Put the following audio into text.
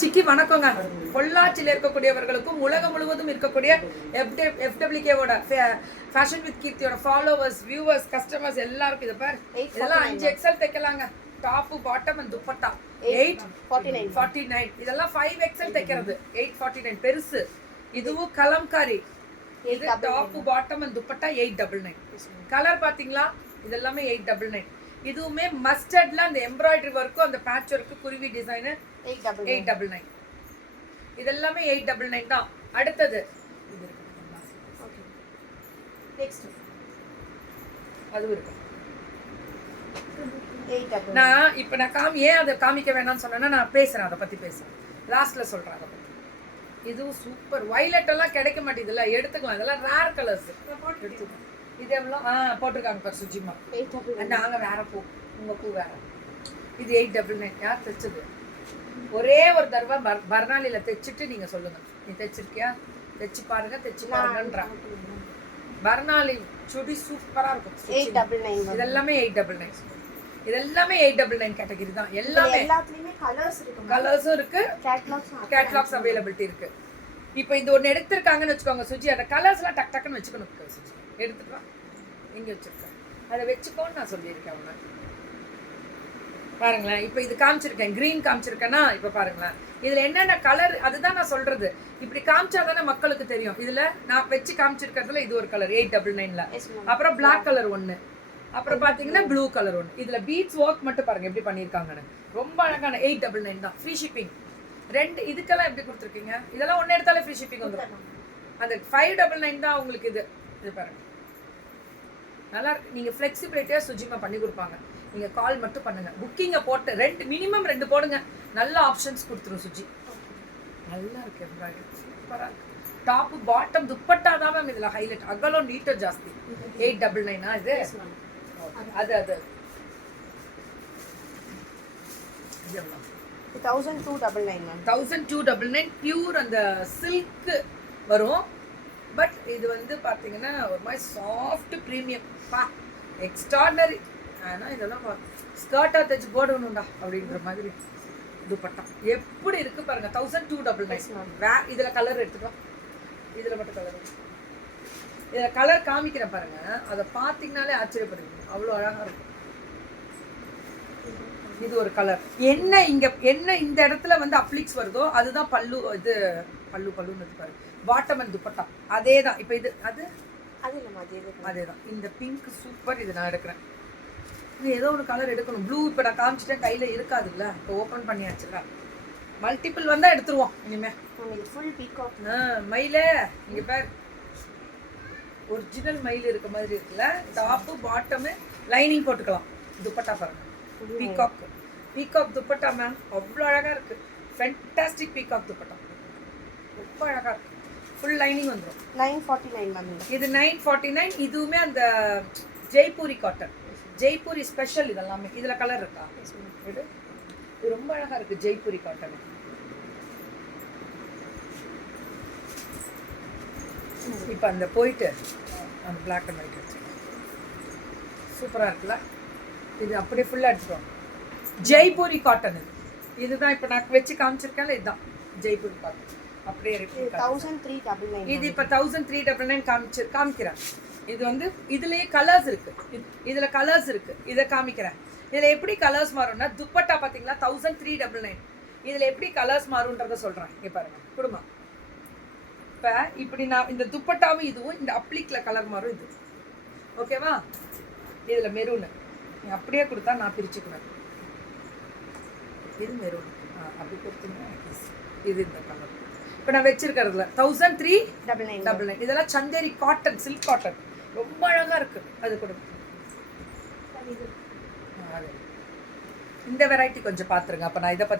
சிக்கி வணக்கங்க. பொள்ளாச்சியில் இருக்கக்கூடியவர்களுக்கும் உலகம் முழுவதும் இருக்கக்கூடிய FWKவோட ஃபேஷன் வித் கீர்த்தியோட ஃபாலோவர்ஸ், வியூவர்ஸ், கஸ்டமர்ஸ் எல்லாருக்கும் இதை பாரு. இதெல்லாம் 5 XL தைக்கலாங்க. Top, bottom and dupatta 849. இதெல்லாம் 5 XL தைக்கிறது 849 பெருசு. இதுவும் கலம்காரி. இது top, bottom and dupatta 899. Colour பாத்தீங்களா? இதெல்லாமே 899. இதுவுமே மஸ்டர்ட்ல அந்த எம்ப்ராய்டரி ஒர்க்கும் அந்த பேட்ச் ஒர்க்கு குருவி டிசைனு 899. இதெல்லாமே 899 தான். அடுத்தது இது இருக்கு. நெக்ஸ்ட் அது இருக்கு. நான் இப்ப ஏன் அதை காமிக்க வேணாம்னு சொன்னேன்னா நான் பேசுறேன், அதை பத்தி பேசுறேன், லாஸ்ட்ல சொல்றேன் அதை பத்தி. இதுவும் சூப்பர். வயலட் எல்லாம் கிடைக்க மாட்டேங்குதுல்ல, எடுத்துக்கலாம். இதெல்லாம் ரேர் கலர்ஸ். இது எவ்வளோ போட்டிருக்காங்க பாரு சுஜிமா. நாங்க வேற பூ, உங்க பூ வேற. இது 899. யார் தைச்சது? ஒரே ஒரு தடவை பர்னாலில தைச்சிட்டு நீங்க சொல்லுங்க, நீ தைச்சிருக்கியா? தைச்சு பாருங்க, தைச்சு பாருங்கன்ற. பர்னாலி சுடி சூப்பரா இருக்கும். 899. இதெல்லாமே 899. இதெல்லாமே 899 கேட்டகரி தான். எல்லாத்துலயுமே கலர்ஸும் இருக்கு, கேட்லாக்ஸ் அவைலபிலிட்டி இருக்கு. இப்போ இந்த ஒன்று எடுத்திருக்காங்கன்னு வச்சுக்கோங்க சுஜி, அந்த கலர்ஸ்லாம் டக் டக்குன்னு வச்சுக்கணும் சுஜி. எடுத்துட்டு வா, எங்கே வச்சிருக்கேன் அதை வச்சுக்கோன்னு நான் சொல்லியிருக்கேன் அவங்க. பாருங்களேன், இப்போ இது காமிச்சிருக்கேன், கிரீன் காமிச்சிருக்கேன்னா இப்போ பாருங்களேன் இதில் என்னென்ன கலர், அதுதான் நான் சொல்றது. இப்படி காமிச்சா தானே மக்களுக்கு தெரியும். இதில் நான் வச்சு காமிச்சிருக்கிறதுல இது ஒரு கலர் 899ல, அப்புறம் பிளாக் கலர் ஒன்று, அப்புறம் பார்த்தீங்கன்னா ப்ளூ கலர் ஒன்று. இதில் பீட்ஸ் ஒர்க் மட்டும் பாருங்க எப்படி பண்ணியிருக்காங்கன்னு. ரொம்ப அழகான 899 தான். Free shipping. ரெண்டு இதுக்கெல்லாம் எப்படி கொடுத்துருக்கீங்க? இதெல்லாம் ஒன்று எடுத்தாலே ஃப்ரீ ஷிப்பிங் வந்துடும். அந்த 599 தான் உங்களுக்கு. இது பாருங்க நல்லா இருக்கு. நீங்கள் ஃப்ளெக்சிபிலிட்டியாக சுஜிமா பண்ணி கொடுப்பாங்க. நீங்கள் கால் மட்டும் பண்ணுங்க, புக்கிங்கை போட்டு மினிமம் 2 போடுங்க, நல்ல ஆப்ஷன்ஸ் கொடுத்துரும் சுஜி. நல்லா இருக்கு, எம்ப்ராய்டரி சூப்பராக இருக்கு. டாப்பு, பாட்டம், துப்பட்டா தான் மேம் இதில் ஹைலைட். அகலம் நீட்டர் ஜாஸ்தி. 899 இது. அது 1299 பியூர் அந்த சில்க் வரும். பட் இது வந்து பார்த்தீங்கன்னா ஒரு மாதிரி சாஃப்ட் ப்ரீமியம் பா, எக்ஸ்ட்ராடனரி. ஆனால் இதெல்லாம் ஸ்கர்ட்டாக தைச்சு போடணும்டா அப்படின்ற மாதிரி துப்பட்டா எப்படி இருக்கு பாருங்க. 1299. இதில் கலர் எடுத்துக்கலாம். இதில் மட்டும் கலர், இதில் கலர் காமிக்கிறேன் பாருங்க. அதை பார்த்தீங்கனாலே ஆச்சரியப்படுவீங்க, அவ்வளோ அழகாக இருக்கும். இது ஒரு கலர். என்ன இந்த இடத்துல வந்து அப்ளிக்ஸ் வருதோ அதுதான் பல்லு. இது பல்லுன்னு பாரு. பாட்டம் அண்ட் துப்பட்டா அதே தான். இப்போ இது அதே தான். இந்த பிங்க் சூப்பர். இது நான் எடுக்கிறேன். இது ஏதோ ஒரு கலர் எடுக்கணும். ப்ளூ இப்போ நான் காமிச்சிட்டேன், கையில் இருக்காதுல்ல, இப்போ ஓப்பன் பண்ணியாச்சுல. மல்டிபிள் வந்தால் எடுத்துருவோம் இனிமே. Full peacock. மயிலே இங்கே பேர் ஒரிஜினல் மயில் இருக்க மாதிரி இருக்குல்ல. டாப்பு, பாட்டமு, லைனிங் போட்டுக்கலாம். துப்பட்டா பாருங்க, பீகாக் துப்பட்டா மேம், அவ்வளோ அழகாக இருக்கு. ஃபென்டாஸ்டிக் பீகாக் துப்பட்டா, ரொம்ப அழகாக இருக்கு. ஃபுல் லைனிங் வந்துடும். 949 மேம். இது 949. இதுவுமே அந்த ஜெய்ப்பூரி காட்டன், ஜெய்ப்பூரி ஸ்பெஷல். இதெல்லாமே இதில் கலர் இருக்கா? இது ரொம்ப அழகாக இருக்கு, ஜெய்ப்பூரி காட்டன். இப்போ அந்த போயிட்டு அந்த பிளாக் அண்ட் ஒயிட் வச்சு சூப்பராக இருக்குல்ல. இது அப்படியே ஃபுல்லாக எடுத்துட்டோம். ஜெய்ப்பூரி காட்டன். இதுதான் இப்போ நான் வச்சு காமிச்சிருக்கேன்ல, இதுதான் ஜெய்ப்பூரி காட்டன். அப்படியே இருக்கு. 1399. இது இப்போ 1399 காமிக்கிறேன். இது வந்து இதுலேயே கலர்ஸ் இருக்கு. இதில் கலர்ஸ் இருக்கு, இதை காமிக்கிறேன். இதில் எப்படி கலர்ஸ் மாறும்னா, துப்பட்டா பார்த்தீங்களா 1399. இதில் எப்படி கலர்ஸ் மாறுன்றதை சொல்கிறேன். இங்கே பாருங்க, குடும்பம். இப்போ இப்படி நான் இந்த துப்பட்டாவும் இதுவும் இந்த அப்ளிக்கில் கலர் மாறும். இது ஓகேவா? இதில் மெரூனு அப்படியே கொடுத்தா நான் பிரிச்சுக்குவேன். இது மெரூன் அப்படி கொடுத்தீங்கன்னா இது இந்த கலர். இப்போ நான் வச்சிருக்கிறதுல 1399. இதெல்லாம் சந்தேரி காட்டன், சில்க் காட்டன், ரொம்ப அழகாக இருக்கு. அது கொடுக்கும். இந்த வெரைட்டி கொஞ்சம் பார்த்துருங்க. அப்போ நான் இதை பற்றி